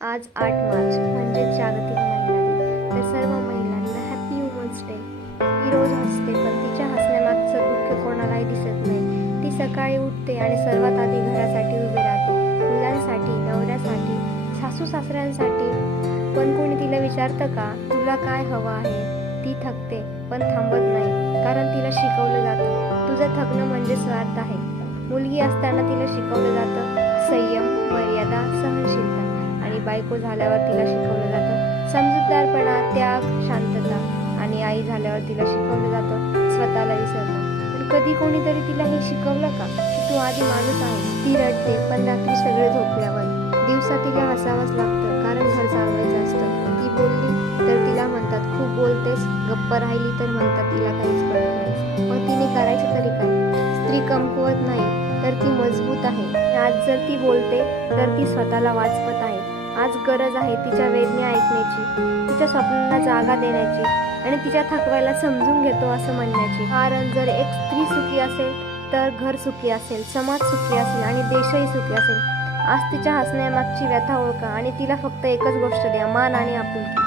आज 8 मार्च म्हणजेच जागतिक महिला दिन. तर सर्व महिलांना हॅपी वुमन्स डे. ती रोज हसते, पण तिच्या हसण्यामागचं दुःख कोणालाही दिसत नाही. ती सकाळी उठते आणि सर्वात आधी घरासाठी उभी राहते, मुलांसाठी, नवऱ्यासाठी, सासू सासऱ्यांसाठी. पण कोणी तिला विचारतं का तुला काय हवं आहे? ती थकते पण थांबत नाही, कारण तिला शिकवलं जातं तुझं थकणं म्हणजे स्वार्थ आहे. मुलगी असताना तिला शिकवलं जातं संयम, मर्यादा, सहनशीलता. आणि बायको झाल्यावर तिला शिकवलं जातं समजूतदारपणा, त्याग, शांतता. आणि आई झाल्यावर तिला शिकवलं जातं स्वतःला विसरणं. पण कधी कोणीतरी तिला हे शिकवलं का की तू आधी माणूस आहे? ती रडते पण रात्री सगळे झोपल्यावर. दिवसा तिला हसावंच लागतं, कारण घर चालवायचं असतं. ती बोलली तर तिला म्हणतात खूप बोलतेस, गप्प राहिली तर म्हणतात तिला काहीच कळत नाही. मग तिने करायचं तरी काय? स्त्री कमकुवत नाही तर ती मजबूत आहे. आज जर ती बोलते तर ती स्वतःला वाचवत आहे. आज गरज आहे तिच्या वेदना ऐकण्याची, तिच्या स्वप्नांना जागा देण्याची आणि तिच्या थकवायला समजून घेतो असं म्हणण्याची. कारण जर एक स्त्री सुखी असेल तर घर सुखी असेल, समाज सुखी असेल आणि देशही सुखी असेल. आज तिच्या हसण्यामागची व्यथा ओळखा आणि तिला फक्त एकच गोष्ट द्या, मान आणि आपुलकी.